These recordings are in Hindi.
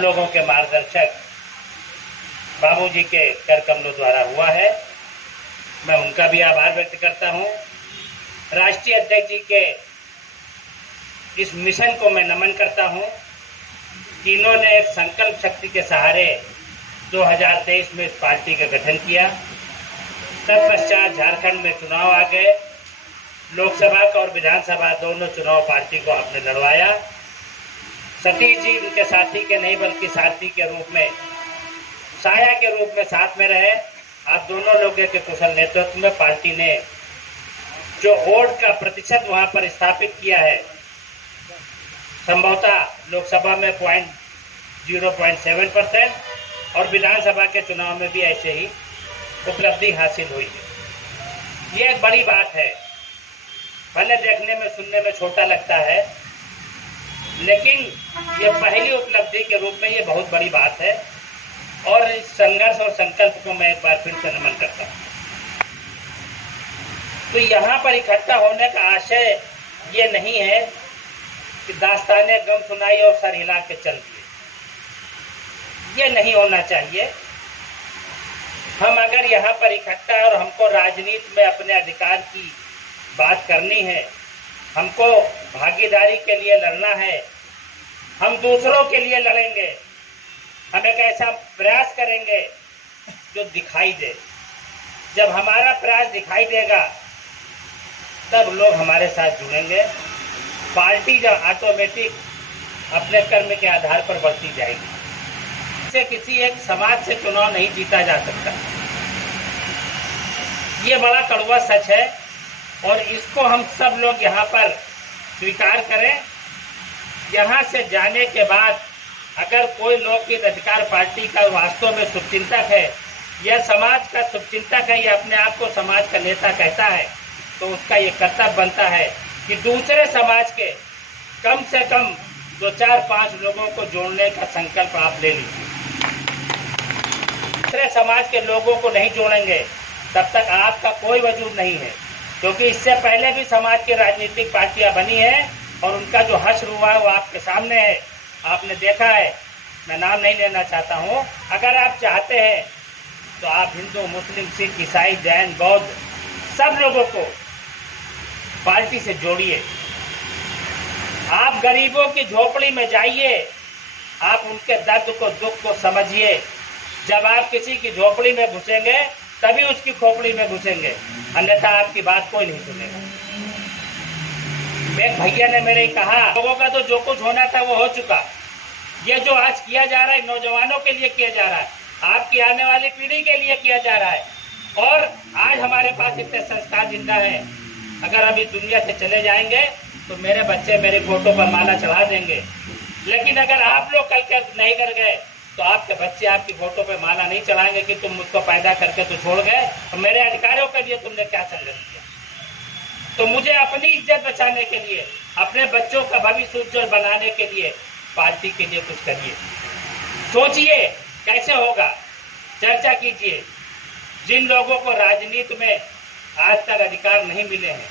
लोगों के मार्गदर्शक बाबूजी के कर कमलों द्वारा हुआ है। मैं उनका भी आभार व्यक्त करता हूं। राष्ट्रीय अध्यक्ष जी के इस मिशन को मैं नमन करता हूं कि इन्होंने एक संकल्प शक्ति के सहारे 2023 में इस पार्टी का गठन किया। तत्पश्चात झारखंड में चुनाव आ गए। लोकसभा का और विधानसभा दोनों चुनाव पार्टी को आपने लड़वाया। सतीश जी उनके साथी के नहीं बल्कि साथी के रूप में, साया के रूप में साथ में रहे। आप दोनों लोगों के कुशल नेतृत्व में पार्टी ने जो वोट का प्रतिशत वहां पर स्थापित किया है, संभवतः लोकसभा में 0.7% और विधानसभा के चुनाव में भी ऐसे ही उपलब्धि हासिल हुई है। ये एक बड़ी बात है। भले देखने में सुनने में छोटा लगता है, लेकिन ये पहली उपलब्धि के रूप में ये बहुत बड़ी बात है और इस संघर्ष और संकल्प को मैं एक बार फिर से नमन करता हूँ। तो यहाँ पर इकट्ठा होने का आशय ये नहीं है कि दास्ताने गम सुनाई और सर हिला के चल दिए, ये नहीं होना चाहिए। हम अगर यहाँ पर इकट्ठा है और हमको राजनीति में अपने अधिकार की बात करनी है, हमको भागीदारी के लिए लड़ना है, हम दूसरों के लिए लड़ेंगे। हम एक ऐसा प्रयास करेंगे जो दिखाई दे। जब हमारा प्रयास दिखाई देगा तब लोग हमारे साथ जुड़ेंगे। पार्टी जब ऑटोमेटिक अपने कर्म के आधार पर बढ़ती जाएगी। इससे किसी एक समाज से चुनाव नहीं जीता जा सकता। ये बड़ा कड़वा सच है और इसको हम सब लोग यहाँ पर स्वीकार करें। यहाँ से जाने के बाद अगर कोई लोकहित अधिकार पार्टी का वास्तव में शुभचिंतक है या समाज का शुभचिंतक है या अपने आप को समाज का नेता कहता है, तो उसका ये कर्तव्य बनता है कि दूसरे समाज के कम से कम 2-4-5 लोगों को जोड़ने का संकल्प आप ले लीजिए। दूसरे समाज के लोगों को नहीं जोड़ेंगे तब तक आपका कोई वजूद नहीं है, क्योंकि इससे पहले भी समाज की राजनीतिक पार्टियां बनी हैं और उनका जो हश्र हुआ है वो आपके सामने है, आपने देखा है। मैं नाम नहीं लेना चाहता हूँ। अगर आप चाहते हैं तो आप हिंदू, मुस्लिम, सिख, ईसाई, जैन, बौद्ध सब लोगों को पार्टी से जोड़िए। आप गरीबों की झोपड़ी में जाइए, आप उनके दर्द को, दुख को समझिए। जब आप किसी की झोपड़ी में घुसेंगे तभी उसकी खोपड़ी में घुसेंगे, अन्यथा आपकी बात कोई नहीं सुनेगा। एक भैया ने मेरे कहा, लोगों का तो जो कुछ होना था वो हो चुका। ये जो आज किया जा रहा है नौजवानों के लिए किया जा रहा है, आपकी आने वाली पीढ़ी के लिए किया जा रहा है। और आज हमारे पास इतने संस्कार जिंदा है। अगर अभी दुनिया से चले जाएंगे तो मेरे बच्चे मेरी फोटो पर माला चढ़ा देंगे, लेकिन अगर आप लोग कल के नहीं कर गए तो आपके बच्चे आपकी फोटो पे माला नहीं चढ़ाएंगे कि तुम मुझको पैदा करके तो छोड़ गए, तो मेरे अधिकारों के लिए तुमने क्या संघर्ष किया। तो मुझे अपनी इज्जत बचाने के लिए, अपने बच्चों का भविष्य उज्जवल बनाने के लिए पार्टी के लिए कुछ करिए। सोचिए कैसे होगा, चर्चा कीजिए। जिन लोगों को राजनीति में आज तक अधिकार नहीं मिले हैं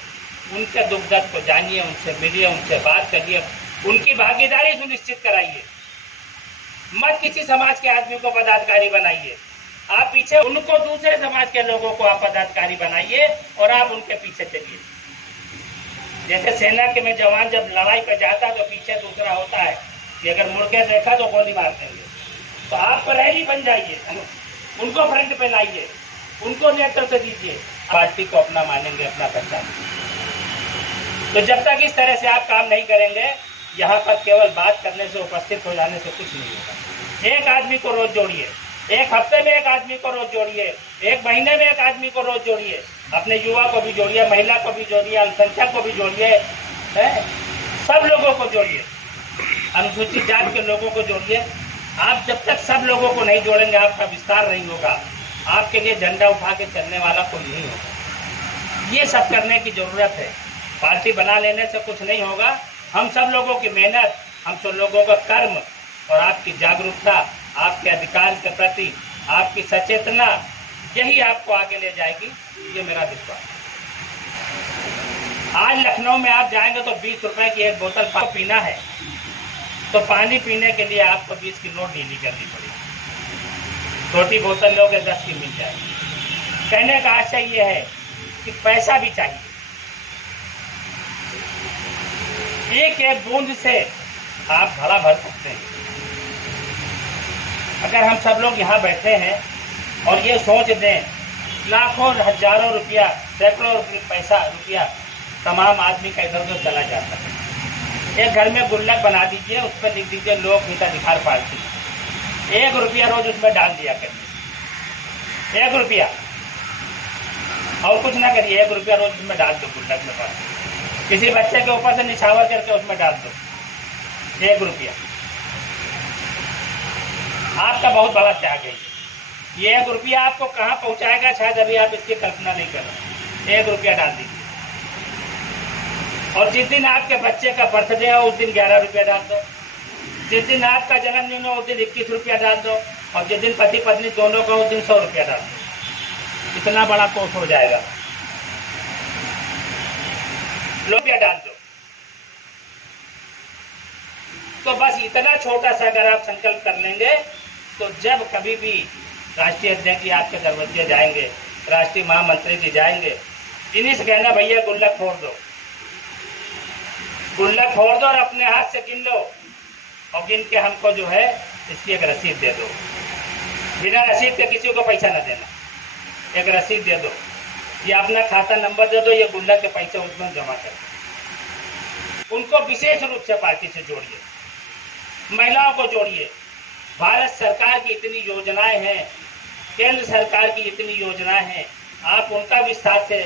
उनके दुख दर्द को जानिए, उनसे मिलिए, उनसे बात करिए, उनकी भागीदारी सुनिश्चित कराइए। मत किसी समाज के आदमी को पदाधिकारी बनाइए। आप पीछे उनको, दूसरे समाज के लोगों को आप पदाधिकारी बनाइए और आप उनके पीछे चलिए। जैसे सेना के में जवान जब लड़ाई पर जाता तो पीछे दूसरा होता है कि अगर मुड़ के देखा तो गोली मार देंगे। तो आप प्रहरी बन जाइए, उनको फ्रंट पे लाइए, उनको नेतृत्व दीजिए। पार्टी को अपना मानेंगे, अपना पहचान। तो जब तक इस तरह से आप काम नहीं करेंगे, यहाँ पर केवल बात करने से, उपस्थित हो जाने से कुछ नहीं होगा। एक आदमी को रोज जोड़िए, एक हफ्ते में एक आदमी को रोज जोड़िए, एक महीने में एक आदमी को रोज जोड़िए। अपने युवा को भी जोड़िए, महिला को भी जोड़िए, अल्पसंख्यक को भी जोड़िए, सब लोगों को जोड़िए, अनुसूचित जाति के लोगों को जोड़िए। आप जब तक सब लोगों को नहीं जोड़ेंगे आपका विस्तार नहीं होगा। आपके लिए झंडा उठा के चलने वाला कोई नहीं होगा। ये सब करने की जरूरत है। पार्टी बना लेने से कुछ नहीं होगा। हम सब लोगों की मेहनत, हम सब लोगों का कर्म और आपकी जागरूकता, आपके अधिकार के प्रति आपकी सचेतना, यही आपको आगे ले जाएगी। ये मेरा विश्वास है। आज लखनऊ में आप जाएंगे तो 20 रुपए की एक बोतल पीना है। तो पानी पीने के लिए आपको 20 की नोट डीली करनी पड़ेगी। छोटी बोतल लोगे 10 की मिल जाएगी। कहने का आशय ये है कि पैसा भी चाहिए। एक एक बूंद से आप घड़ा भर सकते हैं। अगर हम सब लोग यहाँ बैठे हैं और ये सोच दें, लाखों हजारों रुपया, सैकड़ों रुपया तमाम आदमी का इधर उधर चला जाता है। एक घर में गुल्लक बना दीजिए, उस पर लिख दीजिए लोक हिताधिकार पार्टी। 1 रुपया रोज उसमें डाल दिया करिए, 1 रुपया, और कुछ ना करिए, 1 रुपया रोज उसमें डाल दो गुल्लक में। पास किसी बच्चे के ऊपर से निछावर करके उसमें डाल दो, 1 रुपया। आपका बहुत बड़ा त्याग है। ये 1 रुपया आपको कहाँ पहुंचाएगा, शायद अभी आप इसकी कल्पना नहीं कर रहे। 1 रुपया डाल दीजिए। और जिस दिन आपके बच्चे का बर्थडे हो उस दिन 11 रुपया डाल दो। जिस दिन आपका जन्मदिन हो उस दिन 21 रुपया डाल दो। और जिस दिन पति पत्नी दोनों का उस दिन 100 रुपया डाल दो। इतना बड़ा कोष हो जाएगा। रुपया डाल दो। तो बस इतना छोटा सा अगर आप संकल्प कर लेंगे, तो जब कभी भी राष्ट्रीय अध्यक्ष जी आपके दरवाजे जाएंगे, राष्ट्रीय महामंत्री जी जाएंगे, इन्हीं से कहना भैया गुल्लक फोड़ दो, गुल्लक फोड़ दो और अपने हाथ से गिन लो, और गिन के हमको जो है इसकी एक रसीद दे दो। बिना रसीद के किसी को पैसा न देना, एक रसीद दे दो, ये अपना खाता नंबर दे दो, ये गुल्लक के पैसे उसमें जमा कर दो। उनको विशेष रूप से पार्टी से जोड़िए, महिलाओं को जोड़िए। भारत सरकार की इतनी योजनाएं हैं, केंद्र सरकार की इतनी योजनाएं हैं, आप उनका विस्तार से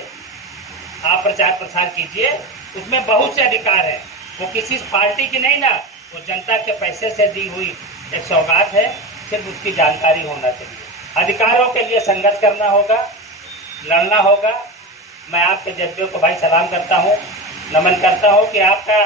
आप प्रचार प्रसार कीजिए। उसमें बहुत से अधिकार हैं, वो किसी पार्टी की नहीं ना, वो जनता के पैसे से दी हुई एक सौगात है, सिर्फ उसकी जानकारी होना चाहिए। अधिकारों के लिए संघर्ष करना होगा, लड़ना होगा। मैं आपके जज्बे को भाई सलाम करता हूँ, नमन करता हूँ कि आपका